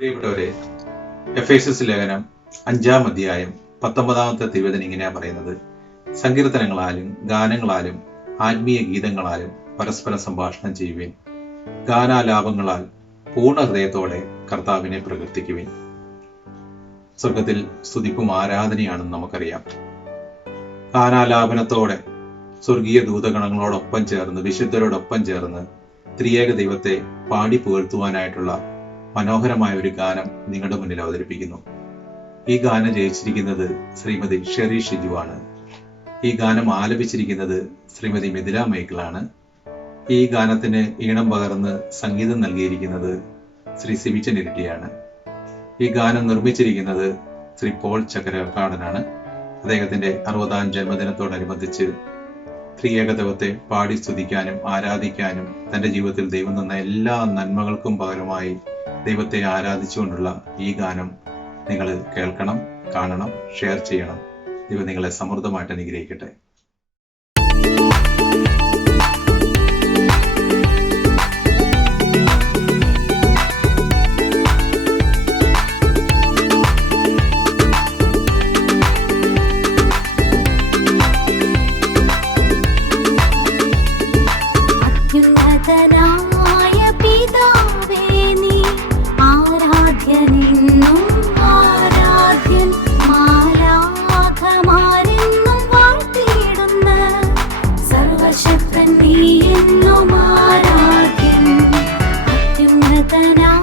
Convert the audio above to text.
പ്രിയപ്പെട്ടവരെ F S S ലേഖനം അഞ്ചാം അധ്യായം പത്തൊമ്പതാമത്തെ തിരുവചനം ഇങ്ങനെയാണ് പറയുന്നത്. സങ്കീർത്തനങ്ങളാലും ഗാനങ്ങളാലും ആത്മീയ ഗീതങ്ങളാലും പരസ്പരം സംഭാഷണം ചെയ്യുവിൻ. ഗാനാലാപങ്ങളാൽ പൂർണ ഹൃദയത്തോടെ കർത്താവിനെ പ്രകീർത്തിക്കുവിൻ. സ്വർഗത്തിൽ സ്തുതിപ്പും ആരാധനയാണെന്ന് നമുക്കറിയാം. ഗാനാലാപനത്തോടെ സ്വർഗീയ ദൂതഗണങ്ങളോടൊപ്പം ചേർന്ന് വിശുദ്ധരോടൊപ്പം ചേർന്ന് ത്രിയേക ദൈവത്തെ പാടി പുകഴ്ത്തുവാനായിട്ടുള്ള മനോഹരമായ ഒരു ഗാനം നിങ്ങളുടെ മുന്നിൽ അവതരിപ്പിക്കുന്നു. ഈ ഗാനം ജയിച്ചിരിക്കുന്നത് ശ്രീമതി ഷെറി ഷിജു ആണ്. ഈ ഗാനം ആലപിച്ചിരിക്കുന്നത് ശ്രീമതി മിഥില മൈക്കിളാണ് ഈ ഗാനത്തിന് ഈണം പകർന്ന് സംഗീതം നൽകിയിരിക്കുന്നത് ശ്രീ സിബിച്ചൻ ഇരിട്ടിയാണ്. ഈ ഗാനം നിർമ്മിച്ചിരിക്കുന്നത് ശ്രീ പോൾ ചക്കരക്കാടനാണ് അദ്ദേഹത്തിന്റെ അറുപതാം ജന്മദിനത്തോടനുബന്ധിച്ച് ത്രിയേക ദൈവത്തെ പാടി സ്തുതിക്കാനും ആരാധിക്കാനും തന്റെ ജീവിതത്തിൽ ദൈവം തന്ന എല്ലാ നന്മകൾക്കും പകരമായി ദൈവത്തെ ആരാധിച്ചുകൊണ്ടുള്ള ഈ ഗാനം നിങ്ങൾ കേൾക്കണം കാണണം ഷെയർ ചെയ്യണം. ദൈവം നിങ്ങളെ സമൃദ്ധമായിട്ട് അനുഗ്രഹിക്കട്ടെ. Satana